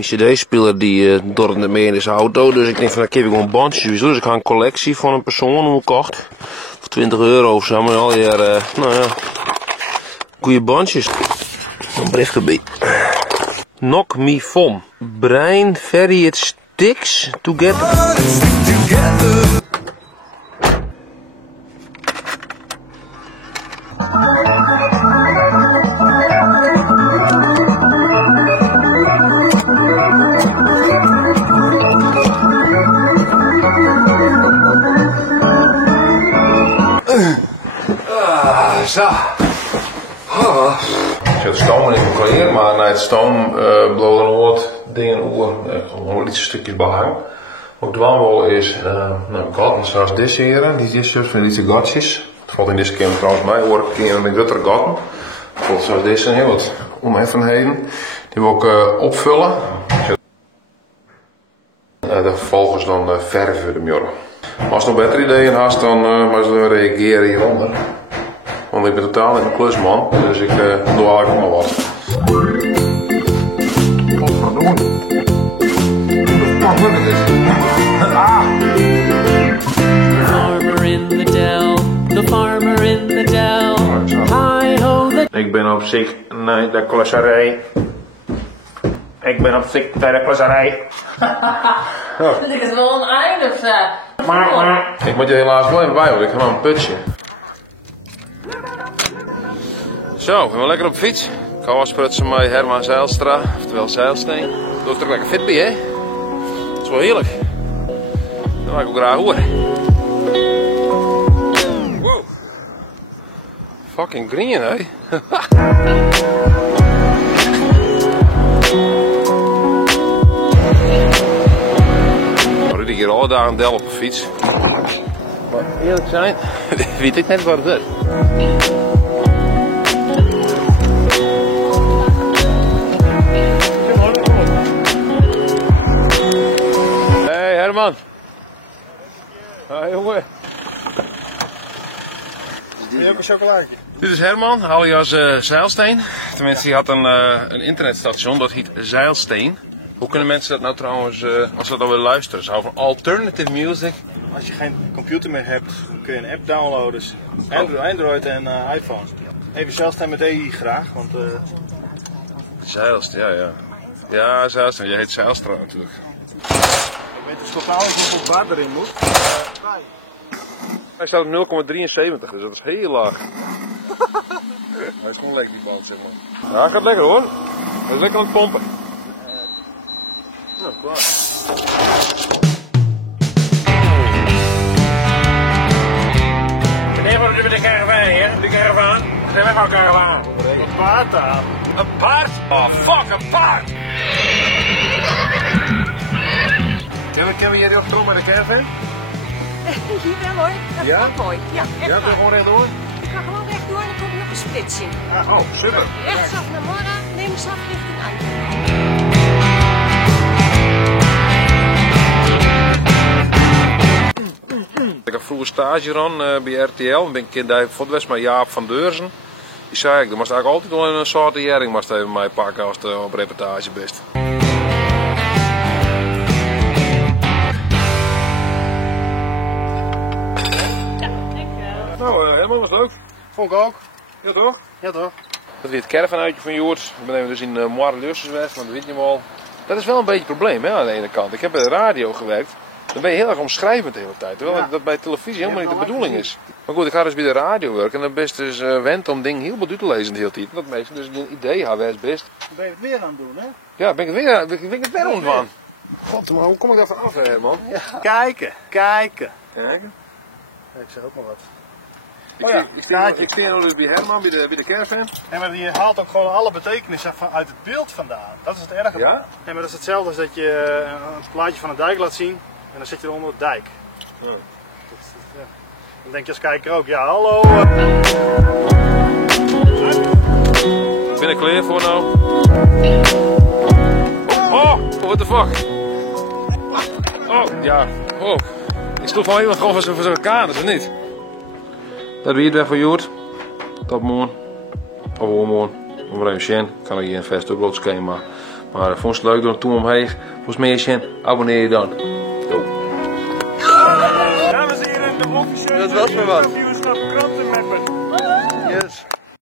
CD-speler die dorp niet meer in zijn auto, dus ik denk van ik heb gewoon bandjes wisselen. Dus ik ga een collectie van een persoon gekocht voor 20 euro of zo, maar alweer, nou ja, goede bandjes. Een briefgebied. Knock me from brain very it sticks together. Zo. Oh. Ik heb de stoom even kleren, maar na het stoom bloot een woord dingen over. Gewoon iets stukjes behang. Ook dwangwol is, gaten zoals deze heren, die is dus van deze gatjes. Het valt in deze keer trouwens mij, hoor ik een een gutter gaten. Het valt zoals deze heel wat omheffenheden. Die wil ik opvullen. Vervolgens dan verven de muren. Als je nog betere ideeën hast, dan maar ze reageren hieronder. Want ik ben totaal in de klusman, dus ik doe eigenlijk ook maar wat. Wat gaan doen? Wat lukt het? The farmer in the dell, the farmer in the dell. Hi-ho the... Ik ben op zich naar de klusserij. Ik ben op zich naar de klusserij. Dit is wel een einde, Maar. Ik moet je helaas wel even bijhouden, ik ga naar een putje. Zo, ik ben wel lekker op fiets. Ik ga afsprutsen met Herman Zijlstra, oftewel Zeilsteen. Doe er lekker fit bij, hè? Dat is wel heerlijk. Dat mag ik ook graag horen. Wow. Fucking green, hè? Rudy hier alle dagen del op een fiets. Maar eerlijk zijn, weet ik net wat het is. Hey Herman. Hey jongen. Wil je ook een chocolaatje? Dit is Herman, alias Zeilsteen. Tenminste, hij had een internetstation, dat heet Zeilsteen. Hoe kunnen mensen dat nou trouwens, als ze dat willen luisteren? Ze houden van alternative music. Als je geen computer meer hebt, dan kun je een app downloaden. Dus Android en iPhone. Even Zeilsteen met EI graag, want... Zeilsteen, ja. Ja, Zeilsteen. Jij heet Zeilstra natuurlijk. Ik weet dus totaal niet hoeveel bar erin moet. Hij staat op 0,73, dus dat is heel laag. Hij is gewoon lekker die boot, zeg maar. Ja, gaat lekker hoor. Hij is lekker aan het pompen. Nou, klaar. Meneer, wat doen we met de caravan hier? De caravan? We zijn weg van caravan. Een paard aan. Een paard? Oh, fuck, een paard! Kunnen we hier op trom met de caravan? Jawel hoor, dat Ja? gaat mooi. Ja, echt Ja, waar. gewoon rechtdoor? Ik ga gewoon rechtdoor en dan kom je op een splitsing. Oh, super. Rechtsaf naar Morra, linksaf richting Eindhoven. Ik had vroeger stage gedaan bij RTL. Ben ik in de Vodwest met Jaap van Deurzen. Die zei ik, er moest eigenlijk altijd wel een soort jering moest even mij pakken als het op reportage best. Nou, helemaal was leuk. Vond ik ook. Ja toch? Ja toch? Dat is het caravanuitje van Joert. Ik ben even dus in Moire-Leursens geweest, maar dat weet je wel. Dat is wel een beetje het probleem, hè, aan de ene kant. Ik heb bij de radio gewerkt. Dan ben je heel erg omschrijvend de hele tijd. Terwijl Ja. dat bij televisie helemaal niet de bedoeling is. Maar goed, ik ga dus bij de radio werken. En dan best dus wend om dingen heel goed te lezen de hele tijd. Dat meestal dus een idee hebben is best. Dan ben je het weer aan het doen, hè? Ja, ben ik het weer ontwaan. God, maar hoe kom ik daar van af, Herman? Ja. Kijken. Kijken. Ik zeg ook maar wat. Ik vind dus bij Herman, bij de caravan. En maar die haalt ook gewoon alle betekenis uit het beeld vandaan. Dat is het erge. Ja? En maar dat is hetzelfde als dat je een plaatje van een dijk laat zien en dan zit je eronder dijk. Ja. Ja. Dan denk je als kijker ook, ja hallo. Ik ben er klaar voor nou. Oh, what the fuck? Oh, ja. Oh. Ik sloeg van iemand gewoon voor zo'n kaders, of niet? Dat weer het weg voor Joert. Tot morgen. Of overmorgen. Om even zien. Kan ik hier een vast upload schema. Maar vond je het leuk, dan toen omheen. Volgens mij zien. Abonneer je dan. Dames en heren, de officiële... Dat was me wat.